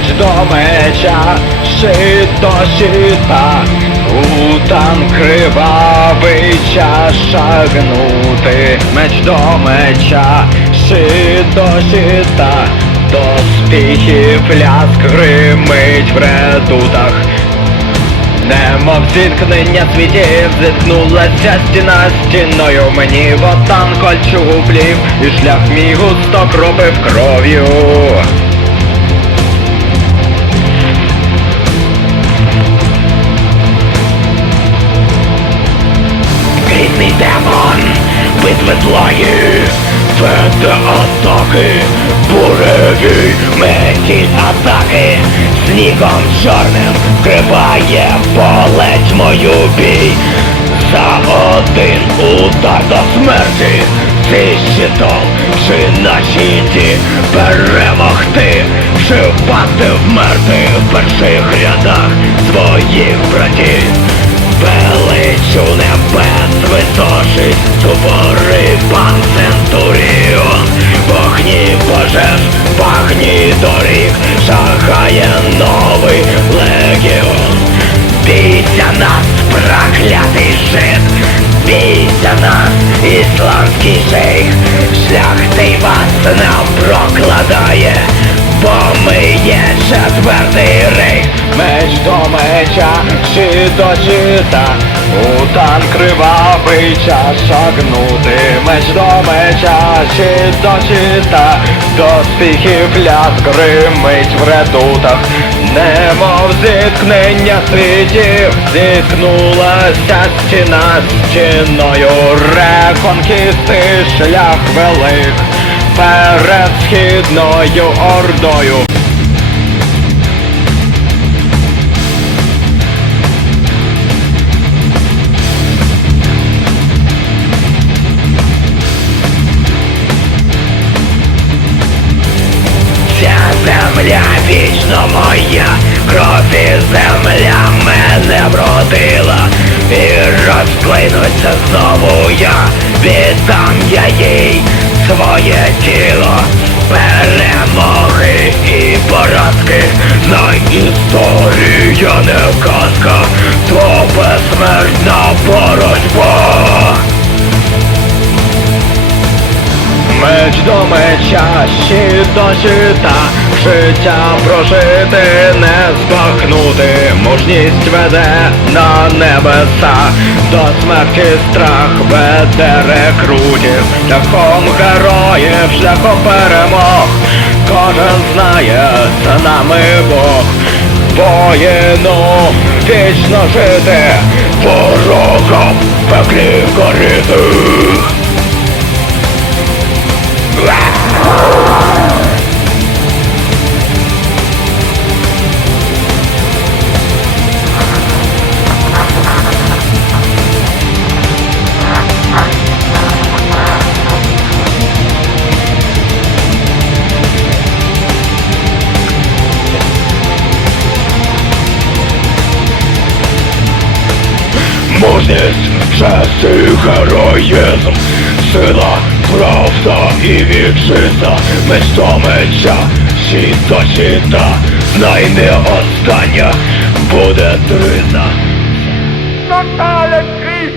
меч до меча, щит до щита, у танк кривавий час шагнути, меч до меча, щит до щита, доспіхів ляск гримить в редутах. Немов зіткнення світів зіткнулася стіна стіною Мені вотан кольчуглів і шлях мій густо кропив кров'ю злої, веде атаки, буреві метіль атаки, снігом чорним вкриває полець мою бій. За один удар до смерті, ти щитом чи на щиті перемогти, чи впасти вмерти в доріг, шагає новий легіон. Бійся нас, проклятий жид, бійся нас, ісландський шейх! Шлях вас нам прокладає, бо ми є четвертий рейх! Меч до меча, щит до щита, у танк кривавий час шагнути. Меч до меча, щит до щита, доспіхів ляск гримить в редутах. Немов зіткнення світів, зіткнулася стіна стіною реконкісти шлях велик перед східною ордою. Земля вічно моя, крові земля мене вродила, і розклинуться знову я, віддам я їй своє тіло, перемоги і поразки, знай історія не казка, то безсмертна боротьба. Меч до меча, щит до щита, життя прожити, не збахнути, мужність веде на небеса, до смерті страх веде рекрутів, шляхом героїв, шляхом перемог, кожен знає, за нами Бог, воїну вічно жити, ворогам пеклі горіти. Мужність, честь і героїзм, сила, правда і вітчизна, меч до меча, щит до щита, знай не остання буде тризна. totalen Krieg.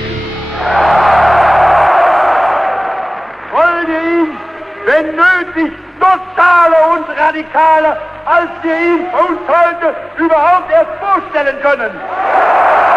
Wollen wir ihn, wenn nötig, totaler und radikaler, als wir ihn uns heute überhaupt erst vorstellen können.